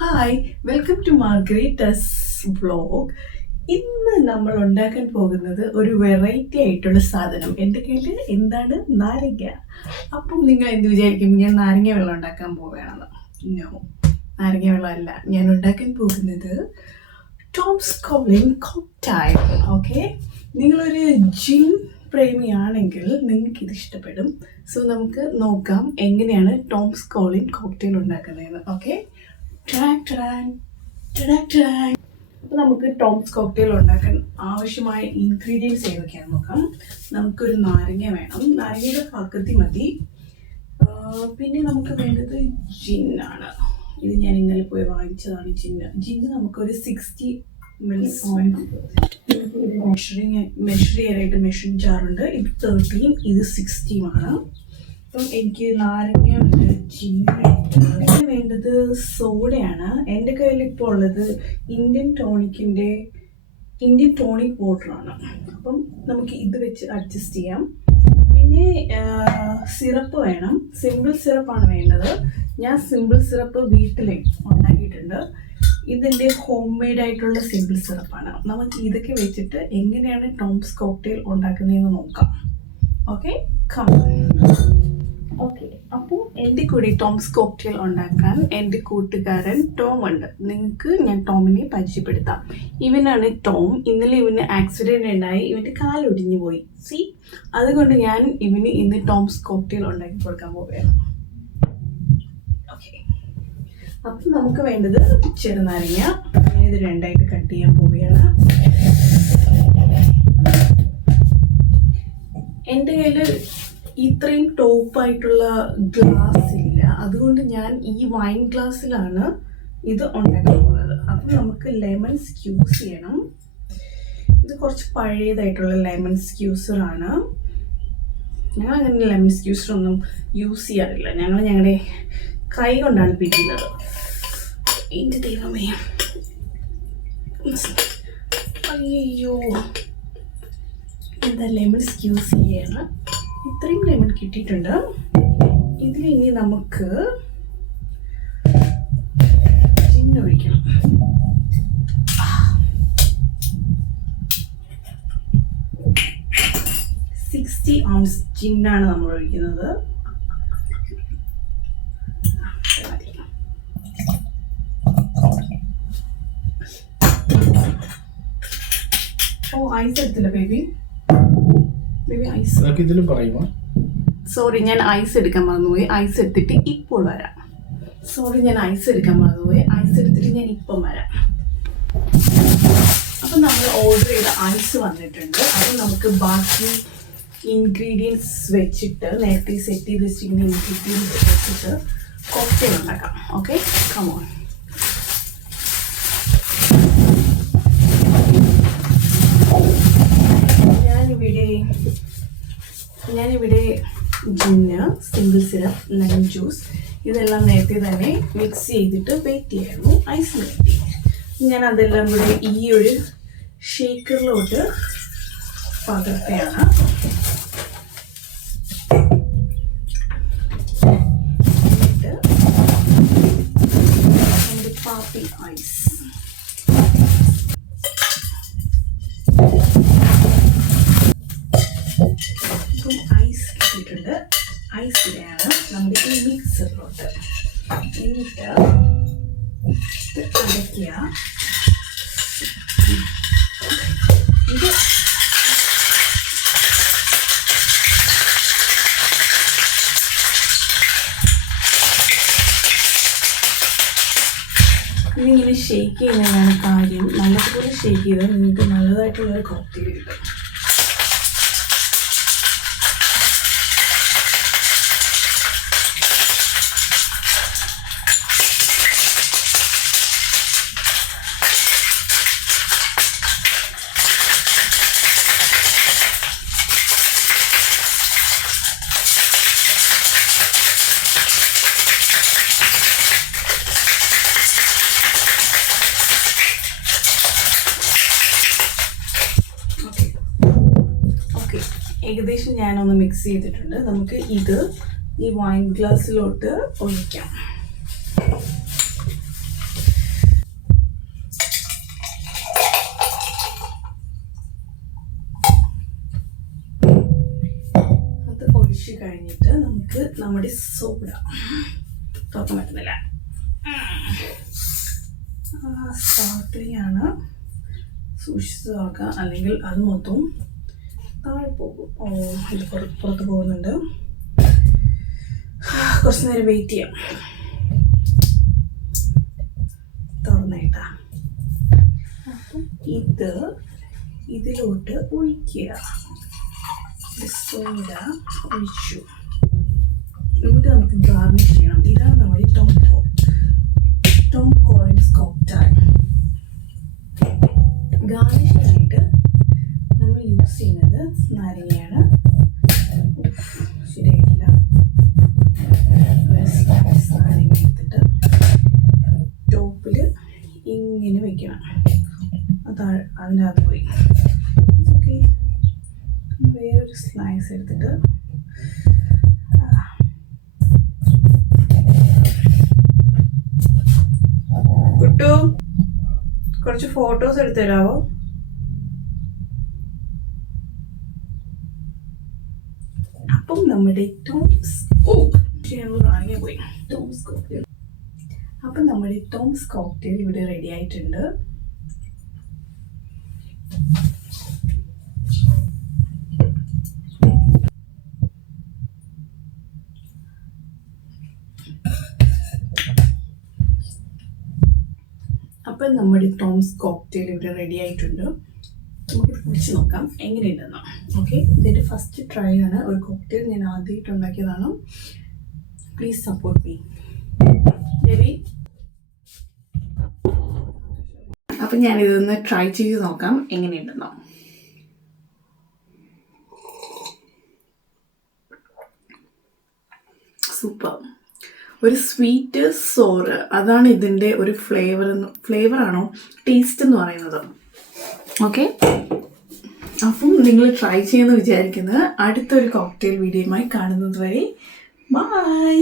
Hi, welcome to Margaret's vlog. ഇന്ന് നമ്മൾ ഉണ്ടാക്കാൻ പോകുന്നത് ഒരു വെറൈറ്റി ആയിട്ടുള്ള സാധനം. എൻ്റെ കയ്യിൽ എന്താണ്? നാരങ്ങ. അപ്പം നിങ്ങൾ എന്ത് വിചാരിക്കും, ഞാൻ നാരങ്ങ വെള്ളം ഉണ്ടാക്കാൻ പോവുകയാണെന്ന്? നോ, നാരങ്ങ വെള്ളമല്ല. ഞാൻ ഉണ്ടാക്കാൻ പോകുന്നത് ടോംസ് കോളിൻ കോക്ടെയിൽ. ഓക്കെ, നിങ്ങളൊരു ജിൻ പ്രേമിയാണെങ്കിൽ നിങ്ങൾക്കിത് ഇഷ്ടപ്പെടും. സോ നമുക്ക് നോക്കാം എങ്ങനെയാണ് ടോംസ് കോളിൻ കോക്ടെയിൽ ഉണ്ടാക്കുന്നതെന്ന്. ഓക്കെ, അപ്പോൾ നമുക്ക് ടോംസ് കോക്ടെയിൽ ഉണ്ടാക്കാൻ ആവശ്യമായ ഇൻഗ്രീഡിയൻസ് ഏതൊക്കെയാണെന്ന് നോക്കാം. നമുക്കൊരു നാരങ്ങ വേണം, നാരങ്ങയുടെ പകുതി മതി. പിന്നെ നമുക്ക് വേണ്ടത് ജിന്നാണ്. ഇത് ഞാൻ ഇന്നലെ പോയി വാങ്ങിച്ചതാണ്. ജിന്ന് നമുക്കൊരു 60 ml മെഷർ ചെയ്യാനായിട്ട് മെഷറിംഗ് ജാറുണ്ട്. ഇത് 13, ഇത് 16 ആണ്. അപ്പം എനിക്ക് നാരങ്ങ ജിന്ന് വേണ്ടത് സോഡയാണ്. എൻ്റെ കയ്യിൽ ഇപ്പോൾ ഉള്ളത് ഇന്ത്യൻ ടോണിക് വാട്ടറാണ്. അപ്പം നമുക്ക് ഇത് വെച്ച് അഡ്ജസ്റ്റ് ചെയ്യാം. പിന്നെ സിറപ്പ് വേണം. സിമ്പിൾ സിറപ്പാണ് വേണ്ടത്. ഞാൻ സിമ്പിൾ സിറപ്പ് വീട്ടിൽ ഉണ്ടാക്കിയിട്ടുണ്ട്. ഇതിൻ്റെ ഹോം മെയ്ഡ് ആയിട്ടുള്ള സിമ്പിൾ സിറപ്പാണ്. നമുക്ക് ഇതൊക്കെ വെച്ചിട്ട് എങ്ങനെയാണ് ടോംസ് കോക്ടെയിൽ ഉണ്ടാക്കുന്നതെന്ന് നോക്കാം. Okay, okay. അപ്പോൾ എൻ്റെ കൂടെ ടോംസ് കോക്ടെയിൽ ഉണ്ടാക്കാൻ എൻ്റെ കൂട്ടുകാരൻ ടോം ഉണ്ട്. നിങ്ങൾക്ക് ഞാൻ ടോമിനെ പരിചയപ്പെടുത്താം. ഇവനാണ് ടോം. ഇന്നലെ ഇവന് ആക്സിഡൻറ്റ് ഉണ്ടായി, ഇവൻ്റെ കാലൊടിഞ്ഞു പോയി. അതുകൊണ്ട് ഞാൻ ഇവന് ഇന്ന് ടോംസ് കോക്ടെയിൽ ഉണ്ടാക്കി കൊടുക്കാൻ പോവുകയാണ്. ഓക്കെ, അപ്പം നമുക്ക് വേണ്ടത് ചെറുനാരങ്ങ. ഞാനിത് രണ്ടായിട്ട് കട്ട് ചെയ്യാൻ പോവുകയാണ്. എൻ്റെ കയ്യിൽ ഇത്രയും ടോപ്പായിട്ടുള്ള ഗ്ലാസ് ഇല്ല, അതുകൊണ്ട് ഞാൻ ഈ വൈൻ ഗ്ലാസ്സിലാണ് ഇത് ഉണ്ടാക്കാൻ പോകുന്നത്. അപ്പം നമുക്ക് ലെമൺ സ്ക്യൂസ് ചെയ്യണം. ഇത് കുറച്ച് പഴയതായിട്ടുള്ള ലെമൺ സ്ക്യൂസറാണ്. ഞങ്ങൾ അങ്ങനെ ലെമൺ സ്ക്യൂസറൊന്നും യൂസ് ചെയ്യാറില്ല. ഞങ്ങളുടെ കൈ കൊണ്ടാണ് പിടിക്കുന്നത്. എൻ്റെ ദൈവമേ, അയ്യോ, എന്താ ലെമൺ സ്ക്യൂസ് ചെയ്യണം. ഇത്രയും ലെമൺ കിട്ടിയിട്ടുണ്ട്. ഇതിൽ ഇനി നമുക്ക് ജിൻ ഒഴിക്കണം. 60 ounce ജിന്നാണ് നമ്മൾ ഒഴിക്കുന്നത്. ഐസ് എടുത്തില്ല ബേബി. സോറി, ഞാൻ ഐസ് എടുക്കാൻ മറന്നുപോയി. ഐസ് എടുത്തിട്ട് ഇപ്പോൾ വരാം. ഐസ് എടുത്തിട്ട് ഞാൻ ഇപ്പം വരാം. അപ്പം നമ്മൾ ഓർഡർ ചെയ്ത ഐസ് വന്നിട്ടുണ്ട്. അപ്പം നമുക്ക് ബാക്കി ഇൻഗ്രീഡിയൻസ് വെച്ചിട്ട്, നേരത്തെ സെറ്റ് ചെയ്ത് വെച്ചിരിക്കുന്ന ഇൻഗ്രീഡിയൻസ് വെച്ചിട്ട് കോക്ടെയിൽ ഉണ്ടാക്കാം. Okay, come on. ഞാനിവിടെ gin, single syrup, lemon juice ഇതെല്ലാം നേരത്തെ തന്നെ മിക്സ് ചെയ്തിട്ട് വെയിറ്റ് ചെയ്യായിരുന്നു ഐസിന് വേണ്ടി. ഞാൻ അതെല്ലാം കൂടെ ഈ ഒരു ഷേക്കറിലോട്ട് പകർത്തുകയാണ്. എന്നിട്ട് നമ്മുടെ പാപ്പി ഐസ്, ഐസ് കിട്ടിയിട്ടുണ്ട്. ഐസിനെയാണ് നമ്മുടെ ഈ മിക്സറിലോട്ട്. എന്നിട്ട് അടയ്ക്കുക. ഇത് ഇതിങ്ങനെ ഷേക്ക് ചെയ്യുന്നതാണ് കാര്യം. നല്ലതുപോലെ ഷേക്ക് ചെയ്താൽ നിങ്ങൾക്ക് നല്ലതായിട്ടുള്ളൊരു കോക്ടെയിൽ കിട്ടും. ഏകദേശം ഞാനൊന്ന് മിക്സ് ചെയ്തിട്ടുണ്ട്. നമുക്ക് ഇത് ഈ വൈൻ ഗ്ലാസ്സിലോട്ട് ഒഴിക്കാം. ഒഴിച്ച് കഴിഞ്ഞിട്ട് നമുക്ക് നമ്മുടെ സോപ്പ് ഇടാം. തുറക്കാൻ പറ്റുന്നില്ല. സ്പാർക്ലിയാണ്, സൂക്ഷിച്ച് തുറക്കുക, അല്ലെങ്കിൽ അത് മൊത്തം താഴെ പോകും. ഇത് പുറത്ത് പോകുന്നുണ്ട്. കുറച്ച് നേരം വെയിറ്റ് ചെയ്യാം. തുറന്നേട്ടാ. അപ്പം ഇതിലോട്ട് ഒഴിക്കുക. സോഡ ഒഴിച്ചു. എന്നിട്ട് നമുക്ക് ഗാർണിഷ് ചെയ്യണം. ഇതാണ് നമ്മുടെ ടോം കോളിൻസ് കോക്ടെയിൽ. ഗാർണിഷിനായിട്ട് നമ്മൾ യൂസ് ചെയ്യുന്നത് നാരങ്ങയാണ്. ശരിയായില്ല. നാരങ്ങ എടുത്തിട്ട് ടോപ്പിൽ ഇങ്ങനെ വെക്കണം. അതിൻ്റെ അകത്ത് പോയി. ഓക്കെ, വേറൊരു സ്ലൈസ് എടുത്തിട്ട് കുട്ടു കുറച്ച് ഫോട്ടോസ് എടുത്തു തരാമോ? അപ്പം നമ്മുടെ ടോംസ് കോക്ടെയിൽ ഇവിടെ റെഡി ആയിട്ടുണ്ട്. അപ്പം നമ്മുടെ ടോംസ് കോക്ടെയിൽ ഇവിടെ റെഡി ആയിട്ടുണ്ട്. നമുക്ക് കുടിച്ച് നോക്കാം എങ്ങനെയുണ്ടെന്ന്. ഓക്കെ, ഇതിൻ്റെ ഫസ്റ്റ് ട്രൈ ആണ്. ഒരു കോക്ടെയിൽ ഞാൻ ആദ്യമായിട്ട് ഉണ്ടാക്കിയതാണ്. Please support me. ശരി, അപ്പം ഞാനിതൊന്ന് ട്രൈ ചെയ്ത് നോക്കാം എങ്ങനെയുണ്ടെന്നോ. സൂപ്പർ. ഒരു സ്വീറ്റ് സോറ്, അതാണ് ഇതിൻ്റെ ഒരു ഫ്ലേവറാണോ ടേസ്റ്റ് എന്ന് പറയുന്നത്. ഓക്കെ, അപ്പം നിങ്ങൾ ട്രൈ ചെയ്യുമെന്ന് വിചാരിക്കുന്നത്. അടുത്തൊരു കോക്ടെയിൽ വീഡിയോയുമായി കാണുന്നത് വരെ ബൈ.